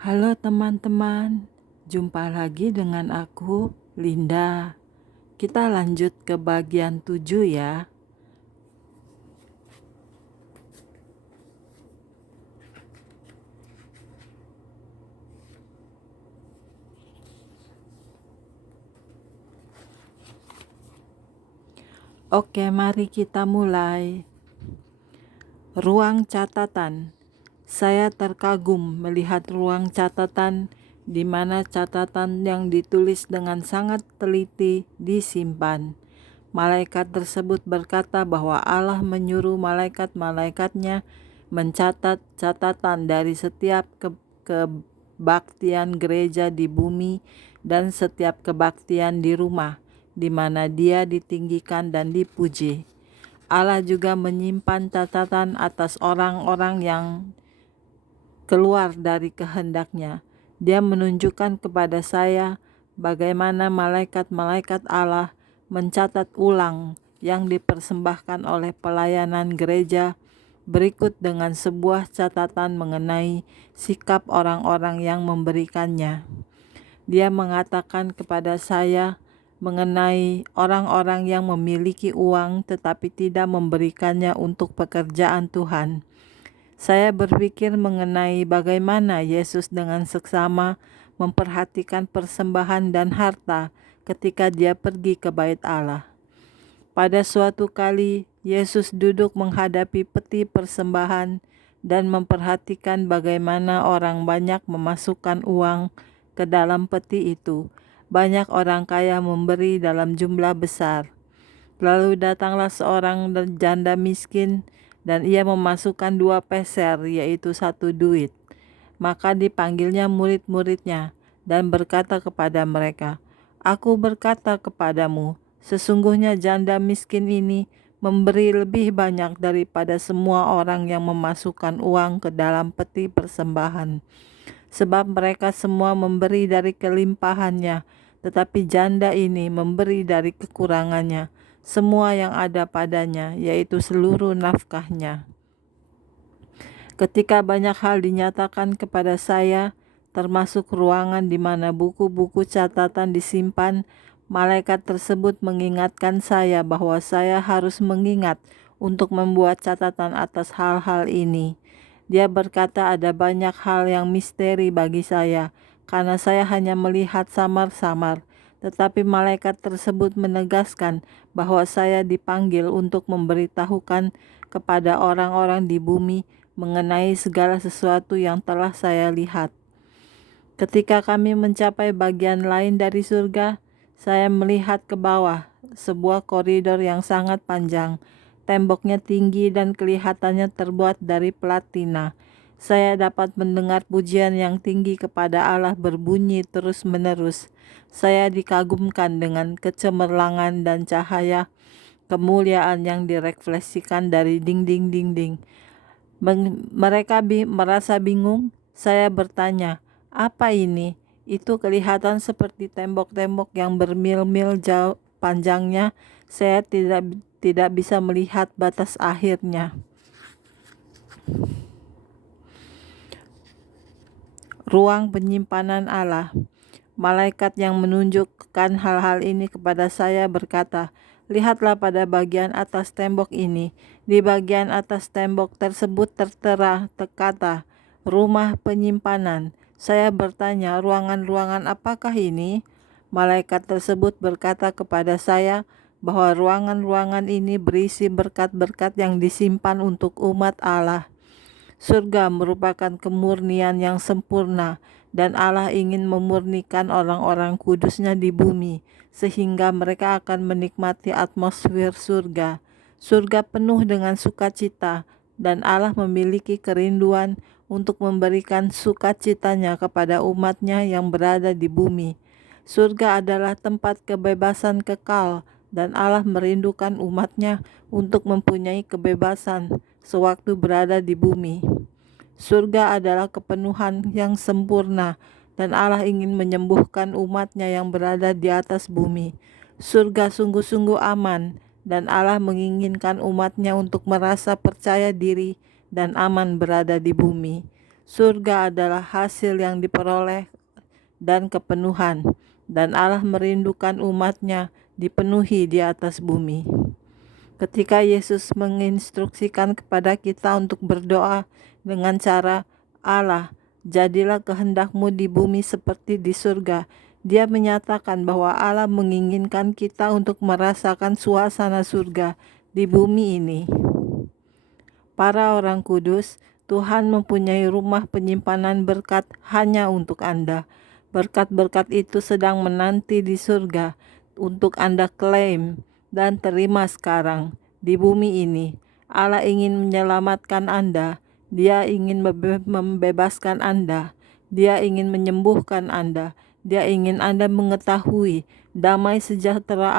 Halo teman-teman, jumpa lagi dengan aku, Linda. Kita lanjut ke bagian 7 ya. Oke, mari kita mulai. Ruang catatan. Saya terkagum melihat ruang catatan di mana catatan yang ditulis dengan sangat teliti disimpan. Malaikat tersebut berkata bahwa Allah menyuruh malaikat-malaikatnya mencatat catatan dari setiap kebaktian gereja di bumi dan setiap kebaktian di rumah, di mana Dia ditinggikan dan dipuji. Allah juga menyimpan catatan atas orang-orang yang keluar dari kehendaknya. Dia menunjukkan kepada saya bagaimana malaikat-malaikat Allah mencatat ulang yang dipersembahkan oleh pelayanan gereja berikut dengan sebuah catatan mengenai sikap orang-orang yang memberikannya. Dia mengatakan kepada saya mengenai orang-orang yang memiliki uang tetapi tidak memberikannya untuk pekerjaan Tuhan. Saya berpikir mengenai bagaimana Yesus dengan seksama memperhatikan persembahan dan harta ketika Dia pergi ke bait Allah. Pada suatu kali, Yesus duduk menghadapi peti persembahan dan memperhatikan bagaimana orang banyak memasukkan uang ke dalam peti itu. Banyak orang kaya memberi dalam jumlah besar. Lalu datanglah seorang janda miskin dan ia memasukkan 2 peser, yaitu 1 duit. Maka dipanggilnya murid-muridnya dan berkata kepada mereka, "Aku berkata kepadamu, sesungguhnya janda miskin ini memberi lebih banyak daripada semua orang yang memasukkan uang ke dalam peti persembahan. Sebab mereka semua memberi dari kelimpahannya, tetapi janda ini memberi dari kekurangannya, semua yang ada padanya, yaitu seluruh nafkahnya." Ketika banyak hal dinyatakan kepada saya, termasuk ruangan di mana buku-buku catatan disimpan, malaikat tersebut mengingatkan saya bahwa saya harus mengingat untuk membuat catatan atas hal-hal ini. Dia berkata ada banyak hal yang misteri bagi saya, karena saya hanya melihat samar-samar. Tetapi malaikat tersebut menegaskan bahwa saya dipanggil untuk memberitahukan kepada orang-orang di bumi mengenai segala sesuatu yang telah saya lihat. Ketika kami mencapai bagian lain dari surga, saya melihat ke bawah sebuah koridor yang sangat panjang. Temboknya tinggi dan kelihatannya terbuat dari platina. Saya dapat mendengar pujian yang tinggi kepada Allah berbunyi terus-menerus. Saya dikagumkan dengan kecemerlangan dan cahaya kemuliaan yang direfleksikan dari dinding-dinding. Mereka merasa bingung. Saya bertanya, "Apa ini?" Itu kelihatan seperti tembok-tembok yang bermil-mil jauh panjangnya. Saya tidak bisa melihat batas akhirnya. Ruang penyimpanan Allah. Malaikat yang menunjukkan hal-hal ini kepada saya berkata, "Lihatlah pada bagian atas tembok ini. Di bagian atas tembok tersebut tertera kata, rumah penyimpanan." Saya bertanya, "Ruangan-ruangan apakah ini?" Malaikat tersebut berkata kepada saya bahwa ruangan-ruangan ini berisi berkat-berkat yang disimpan untuk umat Allah. Surga merupakan kemurnian yang sempurna, dan Allah ingin memurnikan orang-orang kudusnya di bumi, sehingga mereka akan menikmati atmosfer surga. Surga penuh dengan sukacita, dan Allah memiliki kerinduan untuk memberikan sukacitanya kepada umatnya yang berada di bumi. Surga adalah tempat kebebasan kekal, dan Allah merindukan umatnya untuk mempunyai kebebasan sewaktu berada di bumi. Surga adalah kepenuhan yang sempurna, dan Allah ingin menyembuhkan umatnya yang berada di atas bumi. Surga sungguh-sungguh aman, dan Allah menginginkan umatnya untuk merasa percaya diri dan aman berada di bumi. Surga adalah hasil yang diperoleh dan kepenuhan, dan Allah merindukan umatnya dipenuhi di atas bumi. Ketika Yesus menginstruksikan kepada kita untuk berdoa dengan cara, Allah, jadilah kehendakmu di bumi seperti di surga, Dia menyatakan bahwa Allah menginginkan kita untuk merasakan suasana surga di bumi ini. Para orang kudus, Tuhan mempunyai rumah penyimpanan berkat hanya untuk Anda. Berkat-berkat itu sedang menanti di surga untuk Anda klaim dan terima sekarang di bumi ini. Allah ingin menyelamatkan Anda. Dia ingin membebaskan Anda. Dia ingin menyembuhkan Anda. Dia ingin Anda mengetahui damai sejahtera